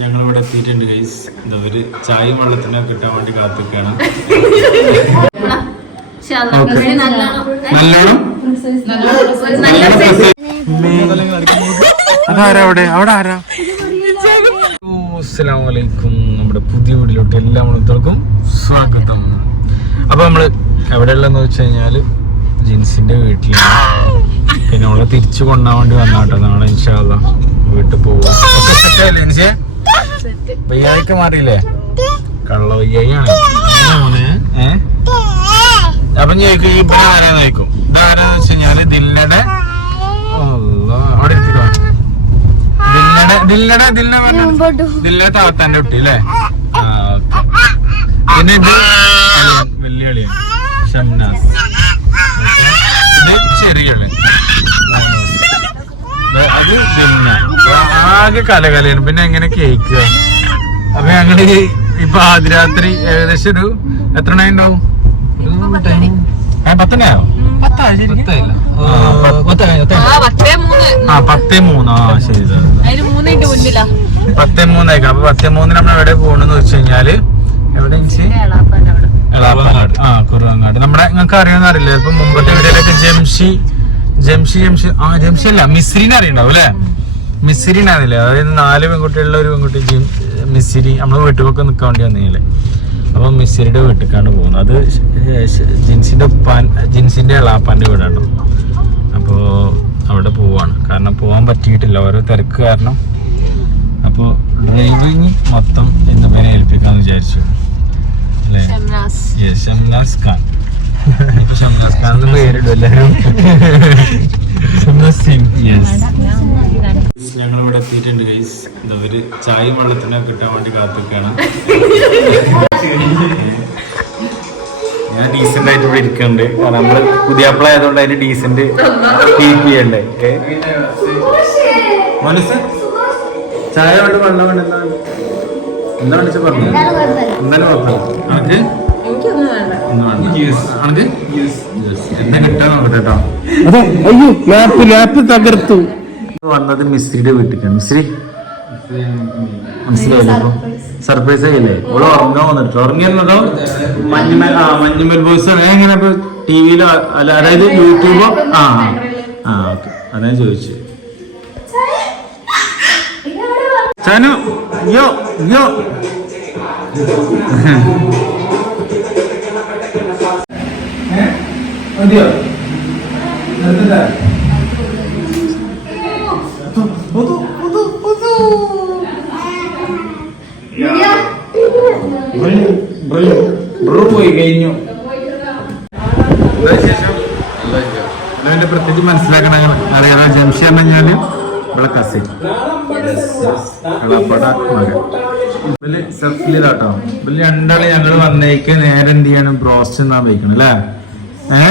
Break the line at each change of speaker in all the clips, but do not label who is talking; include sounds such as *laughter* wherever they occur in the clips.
ഞങ്ങൾ ഇവിടെ എത്തിയിട്ടുണ്ട് ഗൈസ് എന്താ ഒരു ചായയും വെള്ളത്തിനൊക്കെ കിട്ടാൻ വേണ്ടി കാത്തിക്കാണ് Okay. നല്ലോണം? അതാരാ അവിടെ? അവിടെ ആരാ? അസ്സലാമലൈക്കും നമ്മുടെ പുതിയ വീട്ടിലോട്ട് എല്ലാ മണത്തോൾക്കും സ്വാഗതം. അപ്പൊ നമ്മൾ എവിടെ ഉള്ളതെന്ന് വെച്ച് കഴിഞ്ഞാൽ ജിൻസിന്റെ വീട്ടിലാണ്. പിന്നെ അവളെ തിരിച്ചു കൊണ്ടാവേണ്ടി വന്നാട്ടോ. നാളെ ഇൻഷാല്ല വീട്ടിൽ പോവാ. വയ്യായിക്ക് മാറിയില്ലേ? കള്ള വയ്യായിയാണ് അപ്പൊ ഞാൻ ചോദിക്കും ഈ ഇവിടെ ആരാന്ന് ചോദിക്കും. ഇതാരാന്ന് വെച്ച് കഴിഞ്ഞാൽ ദില്ലടെ അവിടെ ഇരിക്കട്ടോ. ദില്ലടെ ദില്ലയുടെ ദില്ല ദില്ല താത്താന്റെ കുട്ടി അല്ലേ? പിന്നെ ഇത് അളിയൻ ഷംനാസ്. ഇത് ചെറിയ അത് ദില്ല ആകെ കലകലയാണ്. പിന്നെ എങ്ങനെ കേക്ക് അപ്പൊ ഞങ്ങൾ ഇപ്പൊ ഇപ്പൊ ആദ്യരാത്രി ഏകദേശം ഒരു എത്ര മണി ഉണ്ടാവും? ആ പത്തേ മൂന്ന്. ആ ശരി പത്തേ മൂന്നേക്കാം. അപ്പൊ പത്തേ മൂന്നിന് നമ്മൾ എവിടെ പോകണെന്ന് വെച്ച് കഴിഞ്ഞാൽ എവിടെ വെച്ച് എളാപ്പങ്ങാട്. ആ കുറുവങ്ങാട്. നമ്മുടെ നിങ്ങൾക്ക് അറിയാമെന്ന് അറിയില്ല ഇപ്പൊ മുമ്പത്തെ വീടുകളിലൊക്കെ ജംഷി ജംഷി ജംഷി ആ ജംഷി അല്ല മിസ്രിനെ അറിയണ്ടാവും അല്ലെ? മിസ്രിനെ അറിയില്ല അതായത് നാല് പെൺകുട്ടികളുടെ ഒരു പെൺകുട്ടി നമ്മൾ നമ്മളെ വീട്ടിലൊക്കെ നിൽക്കാൻ വേണ്ടി വന്നില്ലേ? അപ്പം മിസ്സിരിയുടെ വീട്ടിലേക്കാണ് പോകുന്നത്. അത് ജിൻസിന്റെ പാൻ ജിൻസിന്റെ ഉപ്പാൻ ജിൻസിന്റെ എളാപ്പാന്റെ വീടാണ്. അപ്പോൾ അവിടെ പോവാണ്. കാരണം പോകാൻ പറ്റിയിട്ടില്ല. ഓരോ തിരക്ക് കാരണം. അപ്പോൾ ഡ്രൈവിങ് മൊത്തം ഇന്ന് പേരെ ഏൽപ്പിക്കാമെന്ന് വിചാരിച്ചു. അല്ലേ? യെസ് ഷംനാസ് ഖാൻ. ഇപ്പൊ ഷംനാസ് ഖാൻ എന്ന് പേരിടും എല്ലാവരും ഷംനാസ് സിംഗ് യെസ് ഞങ്ങൾ ഇവിടെ എത്തിയിട്ടുണ്ട് ഗൈസ് എന്താ ഒരു ചായയും വെള്ളത്തിനൊക്കെ കിട്ടാൻ വേണ്ടി കാത്തിക്കാണ് ഞാൻ ഡീസെന്റ് ആയിട്ട് ഇവിടെ ഇരിക്കുന്നുണ്ട്. കാരണം നമ്മൾ പുതിയ ആയതുകൊണ്ട് അതിന് ഡീസെന്റ് കീപ്പ് ചെയ്യണ്ടേ? ഓക്കെ മനസ്സ്? ചായ വേണ്ട വെള്ളം വേണ്ട എന്താ വിളിച്ച പറഞ്ഞു? എന്തായാലും കുഴപ്പമില്ല. അനക്ക്?
തകർത്തു.
വന്നത് മിസ്ത്രിയുടെ വീട്ടിലാണ് മിസ്ത്രി മനസ്സിലായില്ലോ? സർപ്രൈസ്. ആയില്ലേ? ഓൾ ഉറങ്ങാൻ വന്നിട്ട്. ഉറങ്ങിയിരുന്നതോ മഞ്ഞുമൽ ആ മഞ്ഞുമൽ ബോയ്സ് എങ്ങനെ ഇപ്പൊ ടി വിയിലോ അല്ല അതായത് യൂട്യൂബോ ആ ആ. ഓക്കെ. അതാ ചോദിച്ചു. ചനു യോ യോ മതിയോ പോയി കഴിഞ്ഞു. അതിന്റെ പ്രത്യേകിച്ച് മനസ്സിലാക്കണ അറിയാം ജംഷി എന്ന് പറഞ്ഞാൽ ഇവിടെ കസിൻ കളപ്പട മകൻ. ഇവൽ സഫ്ലിതാട്ടോ ഇവൽ രണ്ടാൾ ഞങ്ങൾ വന്നേക്ക് നേരെ എന്ത് ചെയ്യണം? ബ്രോസ്റ്റ് എന്നാ വയ്ക്കണം അല്ലേ? ഏ?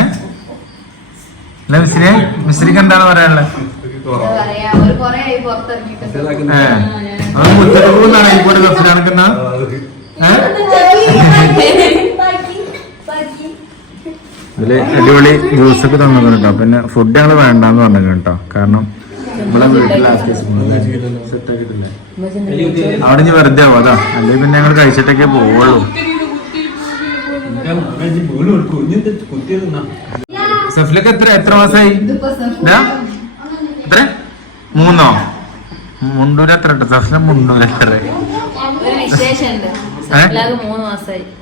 അല്ല മിസ്രി മിസ്രിക്ക് എന്താണ് പറയാനുള്ളത് ഏ. അത് മുത്തൂന്നാണ് ഇപ്പോൾ സഫിലാണെക്കുന്ന ഇതിൽ അടിപൊളി ജ്യൂസ് ഒക്കെ തന്നു കേട്ടോ. പിന്നെ ഫുഡ് ഞങ്ങൾ വേണ്ടെന്ന് പറഞ്ഞു കേട്ടോ. കാരണം നമ്മളെ വീട്ടിൽ അവിടെ ഇനി വെറുതെ ആവും. അതാ. അല്ലെങ്കിൽ പിന്നെ ഞങ്ങൾ കഴിച്ചിട്ടൊക്കെ പോവുള്ളൂ. സഫിലൊക്കെ എത്ര? എത്ര മാസമായി? എത്ര? മൂന്നോ? മുണ്ടൂര് എത്ര ഉണ്ട് സഫില മുണ്ടൂര് എത്ര?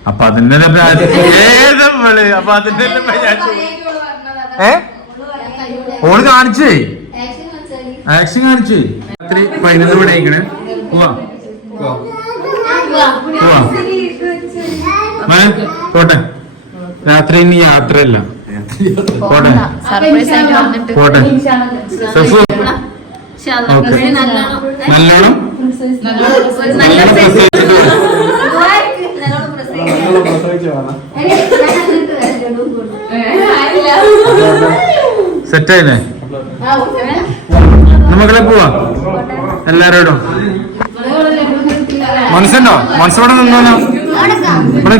അപ്പൊ അതിന്റെ അപ്പൊ അതിന്റെ ഓൾ കാണിച്ചേ. ആക്ഷൻ കാണിച്ചേ. രാത്രി പതിനൊന്ന് മണി ആയിക്കണേ. പോവാ പോവാ മോനെ, പോട്ടെ. രാത്രി ഇനി യാത്രയല്ല. പോട്ടെ.
സർപ്രൈസ് ആയിട്ട് വന്നിട്ട്.
പോട്ടെ.
നല്ലോണം.
നല്ലോണം? സെറ്റായില്ലേ *laughs* നമുക്കളെ പോവാ? എല്ലാരോടും. മനസ്സുണ്ടോ? മനസ്സോടെ നിന്നോനോ? ഇവിടെ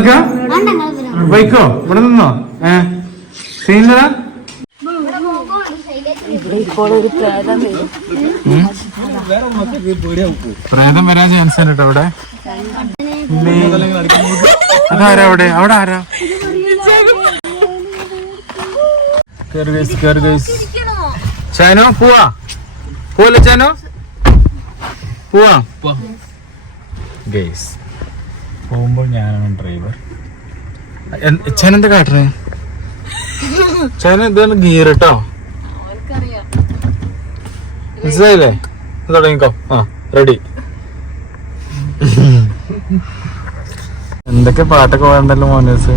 ബൈക്കോ ഇവിടെ നിന്നോ? ഏ?
ഒരു പ്രേതം വരും
പ്രേതം വരാൻ ചാൻസ് ഉണ്ട് കേട്ടോ അവിടെ. അതാരാ അവിടെ അവിടെ ആരാ? കേറ് guys, കേറ്. ചാനോ പോവാ. പോവല്ലേ ചാനോ പോവാ. ഗൈസ് പോകുമ്പോൾ ഞാനാണ് ഡ്രൈവർ ചേനെന്താ കാട്ടണേ? ചേന ഇതാണ് ഗിയർ കേട്ടോ മനസ്സിലായില്ലേ? തുടങ്ങിക്കോ. ആ റെഡി *laughs* എന്തൊക്കെ പാട്ടൊക്കെ വേണ്ടല്ലോ മോനേസ്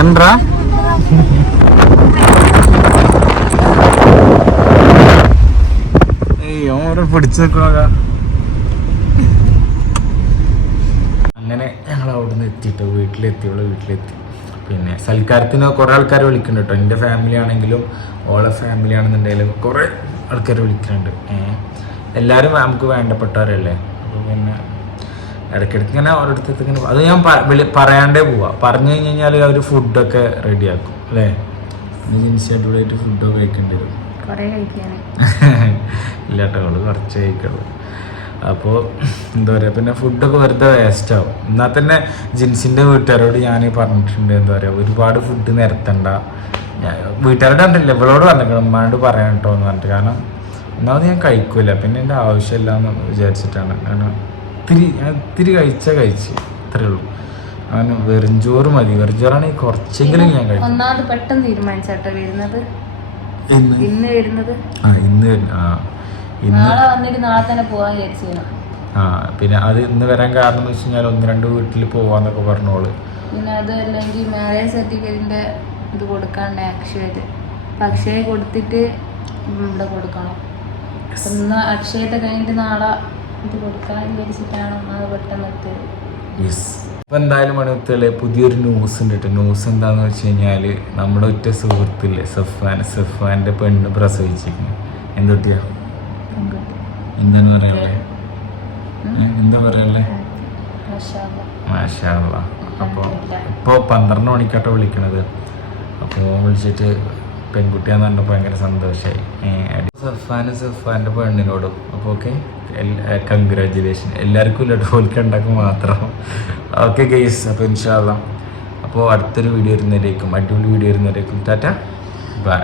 എന്താ പിടിച്ചു അങ്ങനെ ഞങ്ങൾ അവിടെ നിന്ന് എത്തിയിട്ട് വീട്ടിലെത്തി. പിന്നെ സൽക്കാരത്തിന് കുറേ ആൾക്കാർ വിളിക്കുന്നുണ്ട് കേട്ടോ എന്റെ ഫാമിലി ആണെങ്കിലും ഓളെ ഫാമിലി ആണെന്നുണ്ടെങ്കിലും കുറേ ആൾക്കാർ വിളിക്കുന്നുണ്ട്. എല്ലാവരും നമുക്ക് വേണ്ടപ്പെട്ടവരല്ലേ? അപ്പോൾ പിന്നെ ഇടയ്ക്കിടയ്ക്ക് ഇങ്ങനെ ഓരോരുത്തർക്ക് ഇങ്ങനെ അത് ഞാൻ പറയാണ്ടേ പോവാ. പറഞ്ഞു കഴിഞ്ഞ് കഴിഞ്ഞാൽ അവർ ഫുഡൊക്കെ റെഡിയാക്കും അല്ലേ? ജിൻസി അടിപൊളിയായിട്ട് ഫുഡൊക്കെ കഴിക്കേണ്ടി വരും. *laughs* ഇല്ല കേട്ടോ അവൾ കുറച്ച് കഴിക്കുള്ളൂ അപ്പോൾ എന്താ പറയുക പിന്നെ ഫുഡൊക്കെ വെറുതെ വേസ്റ്റ് ആവും. എന്നാൽ തന്നെ ജിൻസിന്റെ വീട്ടുകാരോട് ഞാൻ പറഞ്ഞിട്ടുണ്ട് എന്താ പറയുക ഒരുപാട് ഫുഡ് നിരത്തണ്ട. വീട്ടുകാരോട് പറഞ്ഞില്ല ഇവളോട് പറഞ്ഞിട്ടുണ്ട് ഉമ്മാനോട് പറയാൻ കേട്ടോ എന്ന് പറഞ്ഞിട്ട്. കാരണം ഒന്നാമത് ഞാൻ കഴിക്കൂല പിന്നെ എന്റെ ആവശ്യമില്ല എന്ന് വിചാരിച്ചിട്ടാണ്. കാരണം ഇത്തിരി ഞാൻ കഴിച്ച കഴിച്ച്. അത്രേ ഉള്ളൂ. അവന് വെറുംചോറ് മതി. വെറുംചോറാണെങ്കിൽ കുറച്ചെങ്കിലും ഞാൻ കഴിക്കും
ഒന്നാമത് പെട്ടെന്ന് തീരുമാനിച്ചാട്ടോ വരുന്നത്.
ഇന്ന്
ഇന്ന് വരുന്നത്.
ആ ഇന്ന് വരും. ആ ഇന്ന്
വന്നിട്ട് നാളെ തന്നെ പോവാൻ വിചാരിച്ചു
ആ പിന്നെ അത് ഇന്ന് വരാൻ കാരണം എന്ന് വെച്ച് കഴിഞ്ഞാൽ ഒന്ന് രണ്ട് വീട്ടിൽ പോവാന്നൊക്കെ പറഞ്ഞോൾ.
പിന്നെ അത് അല്ലെങ്കിൽ മാരേജ് സർട്ടിഫിക്കറ്റിന്റെ ഇത് കൊടുക്കാണ്ട് അക്ഷയത് അക്ഷയ കൊടുത്തിട്ട് ഇവിടെ കൊടുക്കണം. അക്ഷയത്തെ കഴിഞ്ഞിട്ട് നാളെ ഇത് കൊടുക്കാൻ വിചാരിച്ചിട്ടാണ് അത് പെട്ടെന്നിട്ട് എത്തിയത്
യെസ് അപ്പൊ എന്തായാലും മണിത്തൽ പുതിയൊരു ന്യൂസ് ഉണ്ട് കേട്ടോ ന്യൂസ് എന്താന്ന് വെച്ച് കഴിഞ്ഞാൽ നമ്മുടെ ഒറ്റ സുഹൃത്തില്ലേ സഫാൻ സഫാന്റെ പെണ്ണ് പ്രസവിച്ചിരിക്കുന്നു. എന്തൊക്കെയാ എന്താണ് പറയാനുള്ളത് എന്താ പറയാനുള്ളത്. മാഷാള്ള അപ്പോൾ ഇപ്പോൾ പന്ത്രണ്ട് മണിക്കാട്ടോ വിളിക്കണത്. അപ്പോൾ വിളിച്ചിട്ട് പെൺകുട്ടിയാന്ന് പറഞ്ഞപ്പോൾ ഭയങ്കര സന്തോഷമായി സഫാനും സഫാന്റെ പെണ്ണിനോടും. അപ്പോൾ ഓക്കെ കൺഗ്രാജുലേഷൻ എല്ലാവർക്കും ഇല്ല. ഡോൽക്ക് ഉണ്ടാക്കും മാത്രം. ഓക്കെ ഗെയ്സ് അപ്പോൾ ഇൻഷാല്ല അപ്പോൾ അടുത്തൊരു വീഡിയോ വരുന്നതിലേക്കും അടിപൊളി വീഡിയോ വരുന്നതിലേക്കും. ടാറ്റ. ബൈ